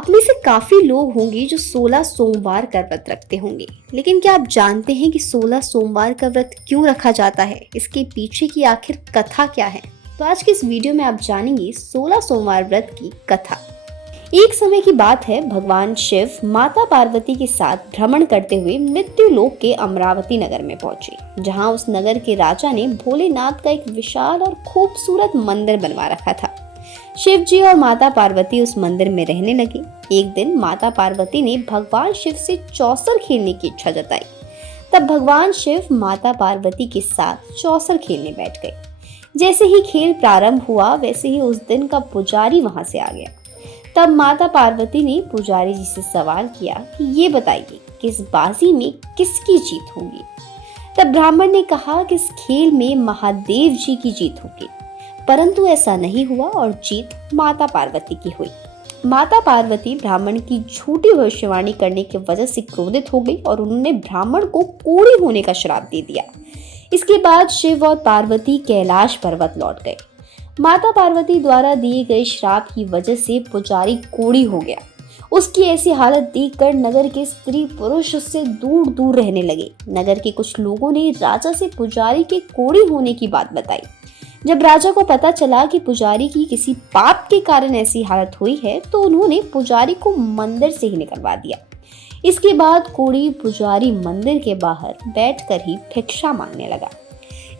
आप में से काफी लोग होंगे जो 16 सोमवार का व्रत रखते होंगे, लेकिन क्या आप जानते हैं कि 16 सोमवार का व्रत क्यों रखा जाता है? इसके पीछे की आखिर कथा क्या है? तो आज के इस वीडियो में आप जानेंगे 16 सोमवार व्रत की कथा। एक समय की बात है, भगवान शिव माता पार्वती के साथ भ्रमण करते हुए मृत्यु लोक के अमरावती नगर में पहुंचे, जहां उस नगर के राजा ने भोलेनाथ का एक विशाल और खूबसूरत मंदिर बनवा रखा था। शिव जी और माता पार्वती उस मंदिर में रहने लगे। एक दिन माता पार्वती ने भगवान शिव से चौसर खेलने की इच्छा जताई। तब भगवान शिव माता पार्वती के साथ चौसर खेलने बैठ गए। जैसे ही खेल प्रारंभ हुआ, वैसे ही उस दिन का पुजारी वहां से आ गया। तब माता पार्वती ने पुजारी जी से सवाल किया कि ये बताइए कि इस बाजी में किसकी जीत होगी। तब ब्राह्मण ने कहा कि इस खेल में महादेव जी की जीत होगी, परंतु ऐसा नहीं हुआ और जीत माता पार्वती की हुई। माता पार्वती ब्राह्मण की झूठी भविष्यवाणी करने की वजह से क्रोधित हो गई और उन्होंने ब्राह्मण को कोढ़ी होने का श्राप दे दिया। इसके बाद शिव और पार्वती कैलाश पर्वत लौट गए। माता पार्वती द्वारा दिए गए श्राप की वजह से पुजारी कोढ़ी हो गया। उसकी ऐसी हालत देखकर नगर के स्त्री पुरुष उससे दूर दूर रहने लगे। नगर के कुछ लोगों ने राजा से पुजारी के कोढ़ी होने की बात बताई। जब राजा को पता चला कि पुजारी की किसी पाप के कारण ऐसी हालत हुई है, तो उन्होंने पुजारी को मंदिर से ही निकलवा दिया। इसके बाद कोढ़ी पुजारी मंदिर के बाहर बैठकर ही भिक्षा मांगने लगा।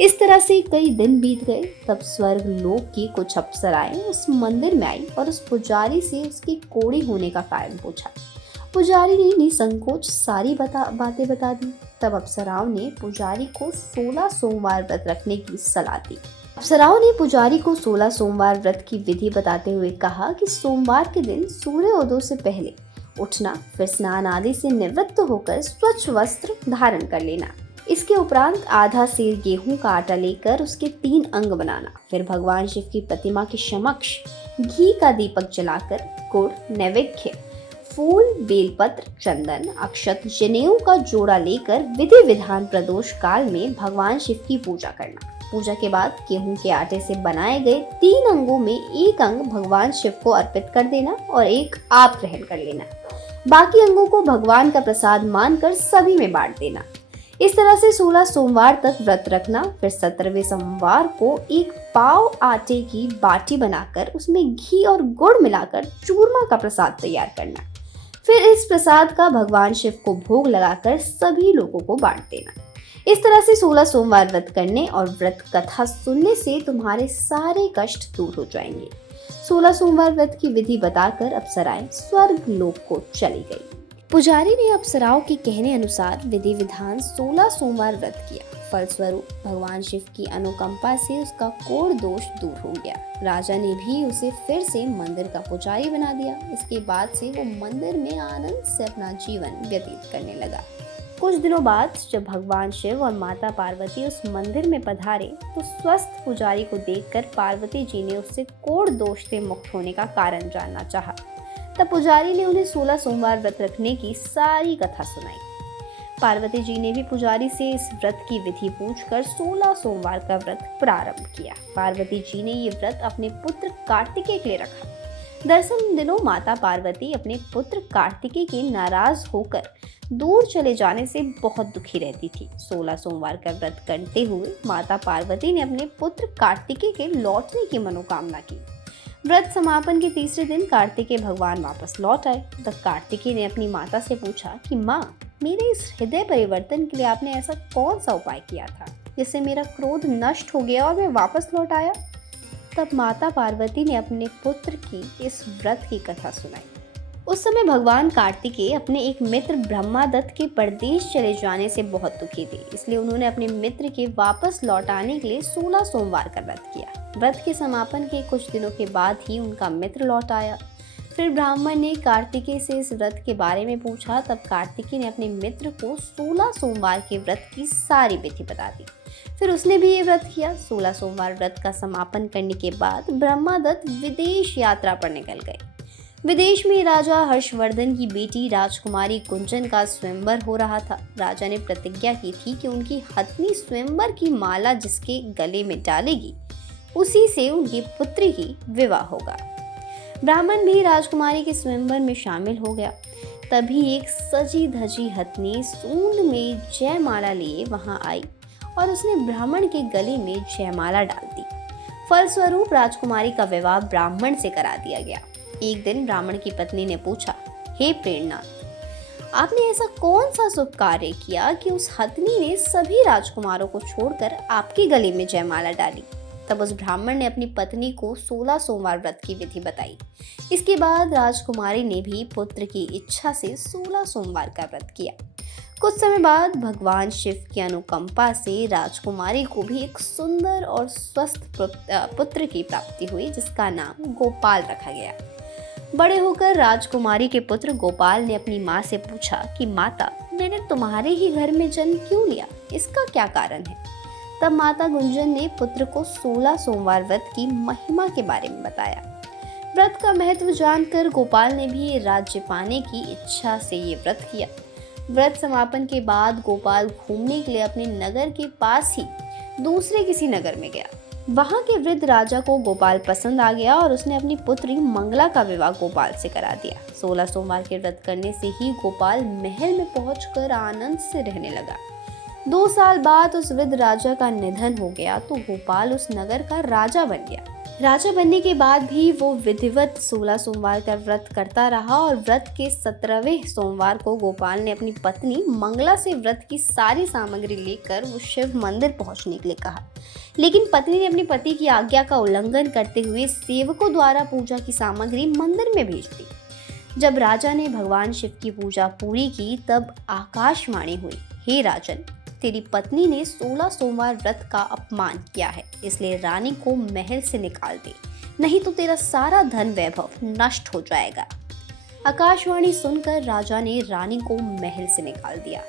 इस तरह से कई दिन बीत गए। तब स्वर्ग लोक की कुछ अप्सराएं उस मंदिर में आई और उस पुजारी से उसकी कोढ़ी होने का कारण पूछा। पुजारी ने निसंकोच सारी बातें बता दी। तब अप्सराओं ने पुजारी को 16 सोमवार व्रत रखने की सलाह दी। अप्सराओं ने पुजारी को 16 सोमवार व्रत की विधि बताते हुए कहा कि सोमवार के दिन सूर्योदय से पहले उठना, फिर स्नान आदि से निवृत्त होकर स्वच्छ वस्त्र धारण कर लेना। इसके उपरांत आधा सेर गेहूं का आटा लेकर उसके 3 अंग बनाना, फिर भगवान शिव की प्रतिमा के समक्ष घी का दीपक जलाकर गुड़, नैवेद्य, फूल, बेलपत्र, चंदन, अक्षत, जनेऊ का जोड़ा लेकर विधि विधान प्रदोष काल में भगवान शिव की पूजा करना। पूजा के बाद गेहूं के आटे से बनाए गए 3 अंगों में एक अंग भगवान शिव को अर्पित कर देना और एक आप ग्रहण कर लेना। बाकी अंगों को भगवान का प्रसाद मानकर सभी में बांट देना। इस तरह से 16 सोमवार तक व्रत रखना। फिर 17वें सोमवार को एक पाव आटे की बाटी बनाकर उसमें घी और गुड़ मिलाकर चूरमा का प्रसाद तैयार करना। फिर इस प्रसाद का भगवान शिव को भोग लगाकर सभी लोगों को बांट देना। इस तरह से 16 सोमवार व्रत करने और व्रत कथा सुनने से तुम्हारे सारे कष्ट दूर हो जाएंगे। 16 सोमवार व्रत की विधि बताकर अप्सराएं स्वर्ग लोक को चली गई। पुजारी ने अप्सराओं के कहने अनुसार विधि विधान 16 सोमवार व्रत किया। फलस्वरूप भगवान शिव की अनुकंपा से उसका कोढ़ दोष दूर हो गया। राजा ने भी उसे फिर से मंदिर का पुजारी बना दिया। इसके बाद से वो मंदिर में आनंद से अपना जीवन व्यतीत करने लगा। कुछ दिनों बाद जब भगवान शिव और माता पार्वती उस मंदिर में पधारे, तो स्वस्थ पुजारी को देखकर पार्वती जी ने उससे कोढ़ दोष से मुक्त होने का कारण जानना चाहा। तब पुजारी ने उन्हें 16 सोमवार व्रत रखने की सारी कथा सुनाई। पार्वती जी ने भी पुजारी से इस व्रत की विधि पूछकर 16 सोमवार का व्रत प्रारंभ किया। पार्वती जी ने ये व्रत अपने पुत्र कार्तिकेय के लिए रखा। दरअसल उन दिनों माता पार्वती अपने पुत्र कार्तिकेय के नाराज होकर दूर चले जाने से बहुत दुखी रहती थी। 16 सोमवार का व्रत करते हुए माता पार्वती ने अपने पुत्र कार्तिकेय के लौटने की मनोकामना की। व्रत समापन के तीसरे दिन कार्तिकेय भगवान वापस लौट आए। तब कार्तिकेय ने अपनी माता से पूछा कि माँ, मेरे इस हृदय परिवर्तन के लिए आपने ऐसा कौन सा उपाय किया था जिससे मेरा क्रोध नष्ट हो गया और मैं वापस लौट आया? तब माता पार्वती ने अपने पुत्र की इस व्रत की कथा सुनाई। उस समय भगवान कार्तिकेय अपने एक मित्र ब्रह्मादत्त के परदेश चले जाने से बहुत दुखी थे, इसलिए उन्होंने अपने मित्र के वापस लौट आने के लिए 16 सोमवार का व्रत किया। व्रत के समापन के कुछ दिनों के बाद ही उनका मित्र लौट आया। फिर ब्राह्मण ने कार्तिकेय से इस व्रत के बारे में पूछा। तब कार्तिकेय ने अपने मित्र को 16 सोमवार के व्रत की सारी विधि बता दी। फिर उसने भी ये व्रत किया। 16 सोमवार व्रत का समापन करने के बाद ब्रह्मादत्त विदेश यात्रा पर निकल गए। विदेश में राजा हर्षवर्धन की बेटी राजकुमारी कुंचन का स्वयंवर हो रहा था। राजा ने प्रतिज्ञा की थी कि उनकी हथनी स्वयंवर की माला जिसके गले में डालेगी, उसी से उनकी पुत्री की विवाह होगा। ब्राह्मण भी राजकुमारी के स्वयंवर में शामिल हो गया। तभी एक सजी धजी हथनी सूंड में जयमाला लिए वहां आई और उसने ब्राह्मण के गले में जयमाला डाल दी। फलस्वरूप राजकुमारी का विवाह ब्राह्मण से करा दिया गया। एक दिन ब्राह्मण की पत्नी ने पूछा, हे प्रेमनाथ, आपने ऐसा कौन सा शुभ कार्य किया कि उस हथनी ने सभी राजकुमारों को छोड़कर आपके गले में जयमाला डाली? तब उस ब्राह्मण ने अपनी पत्नी को 16 सोमवार व्रत की विधि बताई। इसके बाद राजकुमारी ने भी पुत्र की इच्छा से 16 सोमवार का व्रत किया। कुछ समय बाद भगवान शिव की अनुकंपा से राजकुमारी को भी एक सुंदर और स्वस्थ पुत्र की प्राप्ति हुई, जिसका नाम गोपाल रखा गया। बड़े होकर राजकुमारी के पुत्र गोपाल ने अपनी माँ से पूछा कि माता, मैंने तुम्हारे ही घर में जन्म क्यों लिया, इसका क्या कारण है? तब माता गुंजन ने पुत्र को 16 सोमवार व्रत की महिमा के बारे में बताया। व्रत का महत्व जानकर गोपाल ने भी राज्य पाने की इच्छा से ये व्रत किया। व्रत समापन के बाद गोपाल घूमने के लिए अपने नगर के पास ही दूसरे किसी नगर में गया। वहां के वृद्ध राजा को गोपाल पसंद आ गया और उसने अपनी पुत्री मंगला का विवाह गोपाल से करा दिया। 16 सोमवार के व्रत करने से ही गोपाल महल में पहुंचकर आनंद से रहने लगा। 2 साल बाद उस वृद्ध राजा का निधन हो गया तो गोपाल उस नगर का राजा बन गया। राजा बनने के बाद भी वो विधिवत 16 सोमवार का व्रत करता रहा और व्रत के 17वें सोमवार को गोपाल ने अपनी पत्नी मंगला से व्रत की सारी सामग्री लेकर वो शिव मंदिर पहुंचने के लिए कहा। लेकिन पत्नी ने अपने पति की आज्ञा का उल्लंघन करते हुए सेवकों द्वारा पूजा की सामग्री मंदिर में भेज दी। जब राजा ने भगवान शिव की पूजा पूरी की तब आकाशवाणी हुई, हे राजन, तेरी पत्नी ने 16 सोमवार व्रत का अपमान किया है, इसलिए रानी को महल से निकाल दे, नहीं तो तेरा सारा धन वैभव नष्ट हो जाएगा। आकाशवाणी सुनकर राजा ने रानी को महल से निकाल दिया।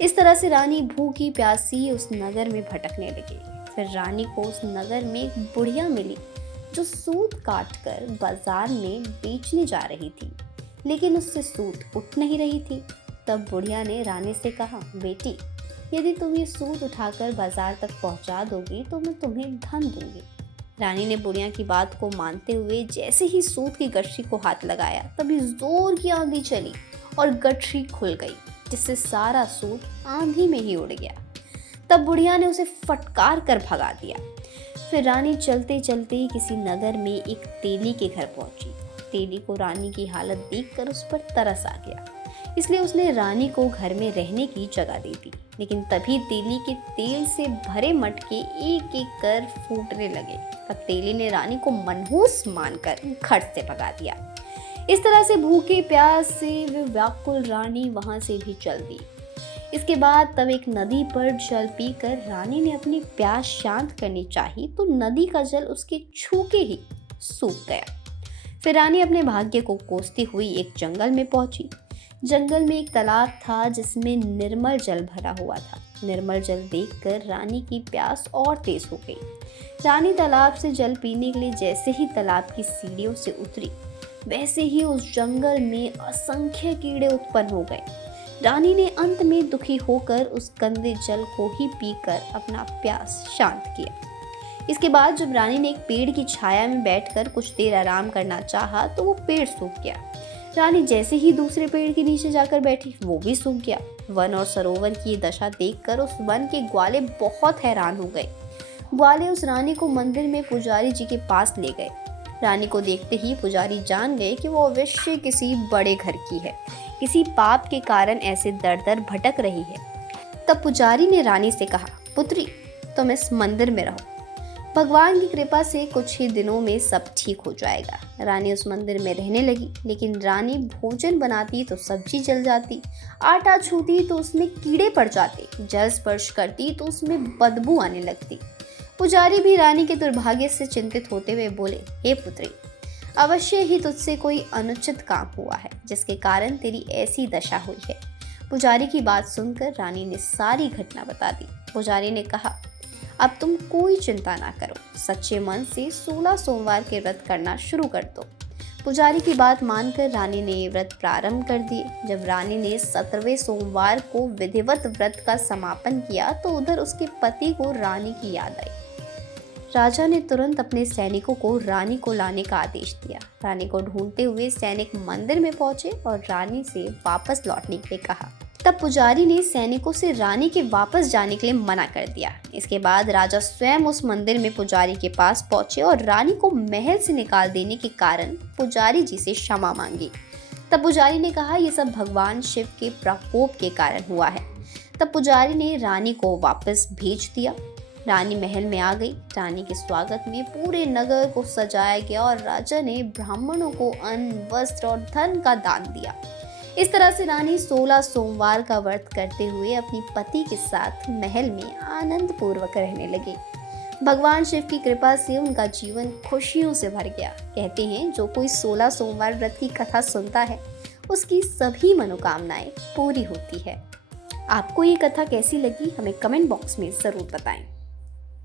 इस तरह से रानी भूखी प्यासी उस नगर में भटकने लगी। फिर रानी को उस नगर में एक बुढ़िया मिली जो सूत काट कर बाजार में बेचने जा रही थी, लेकिन उससे सूत उठ नहीं रही थी। तब बुढ़िया ने रानी से कहा, बेटी, यदि तुम ये सूत उठाकर बाजार तक पहुंचा दोगी तो मैं तुम्हें धन दूंगी। रानी ने बुढ़िया की बात को मानते हुए जैसे ही सूत की गठरी को हाथ लगाया तभी जोर की आंधी चली और गठरी खुल गई, जिससे सारा सूत आंधी में ही उड़ गया। तब बुढ़िया ने उसे फटकार कर भगा दिया। फिर रानी चलते चलते किसी नगर में एक तेली के घर पहुंची। तेली को रानी की हालत देखकर उस पर तरस आ गया, इसलिए उसने रानी को घर में रहने की जगह दे दी। लेकिन तभी तेली के तेल से भरे मटके एक एक कर फूटने लगे। तब तेली ने रानी को मनहूस मानकर घर से भगा दिया। इस तरह से भूखे प्यास से वे व्याकुल रानी वहां से भी चल दी। इसके बाद तब एक नदी पर जल पीकर रानी ने अपनी प्यास शांत करनी चाही तो नदी का जल उसके छूके ही सूख गया। फिर रानी अपने भाग्य को कोसती हुई एक जंगल में पहुंची। जंगल में एक तालाब था जिसमें निर्मल जल भरा हुआ था। निर्मल जल देखकर रानी की प्यास और तेज हो गई। रानी तालाब से जल पीने के लिए जैसे ही तालाब की सीढ़ियों से उतरी, वैसे ही उस जंगल में असंख्य कीड़े उत्पन्न हो गए। रानी ने अंत में दुखी होकर उस गंदे जल को ही पीकर अपना प्यास शांत किया। इसके बाद जब रानी ने एक पेड़ की छाया में बैठकर कुछ देर आराम करना चाहा तो वो पेड़ सूख गया। रानी जैसे ही दूसरे पेड़ के नीचे जाकर बैठी, वो भी सूख गया। वन और सरोवर की दशा देखकर उस वन के ग्वाले बहुत हैरान हो गए। ग्वाले उस रानी को मंदिर में पुजारी जी के पास ले गए। रानी को देखते ही पुजारी जान गए कि वो अवश्य किसी बड़े घर की है, किसी पाप के कारण ऐसे दर दर भटक रही है। तब पुजारी ने रानी से कहा, पुत्री, तुम इस मंदिर में रहो, भगवान की कृपा से कुछ ही दिनों में सब ठीक हो जाएगा। रानी उस मंदिर में रहने लगी, लेकिन रानी भोजन बनाती तो सब्जी जल जाती, आटा छूती तो उसमें कीड़े पड़ जाते, जल स्पर्श करती तो उसमें बदबू आने लगती। पुजारी भी रानी के दुर्भाग्य से चिंतित होते हुए बोले, हे पुत्री, अवश्य ही तुझसे कोई अनुचित काम हुआ है जिसके कारण तेरी ऐसी दशा हुई है। पुजारी की बात सुनकर रानी ने सारी घटना बता दी। पुजारी ने कहा, अब तुम कोई चिंता ना करो, सच्चे मन से 16 सोमवार के व्रत करना शुरू कर दो। पुजारी की बात मानकर रानी ने व्रत प्रारंभ कर दिए। जब रानी ने 17वें सोमवार को विधिवत व्रत का समापन किया तो उधर उसके पति को रानी की याद आई। राजा ने तुरंत अपने सैनिकों को रानी को लाने का आदेश दिया। रानी को ढूंढते हुए सैनिक मंदिर में पहुंचे और रानी से वापस लौटने के लिए कहा। तब पुजारी ने सैनिकों से रानी के वापस जाने के लिए मना कर दिया। इसके बाद राजा स्वयं उस मंदिर में पुजारी के पास पहुंचे और रानी को महल से निकाल देने के कारण पुजारी जी से क्षमा मांगी। तब पुजारी ने कहा, यह सब भगवान शिव के प्रकोप के कारण हुआ है। तब पुजारी ने रानी को वापस भेज दिया। रानी महल में आ गई। रानी के स्वागत में पूरे नगर को सजाया गया और राजा ने ब्राह्मणों को अन्न, वस्त्र और धन का दान दिया। इस तरह से रानी 16 सोमवार का व्रत करते हुए अपनी पति के साथ महल में आनंद पूर्वक रहने लगी। भगवान शिव की कृपा से उनका जीवन खुशियों से भर गया। कहते हैं, जो कोई 16 सोमवार व्रत की कथा सुनता है उसकी सभी मनोकामनाएं पूरी होती है। आपको ये कथा कैसी लगी हमें कमेंट बॉक्स में ज़रूर बताएं।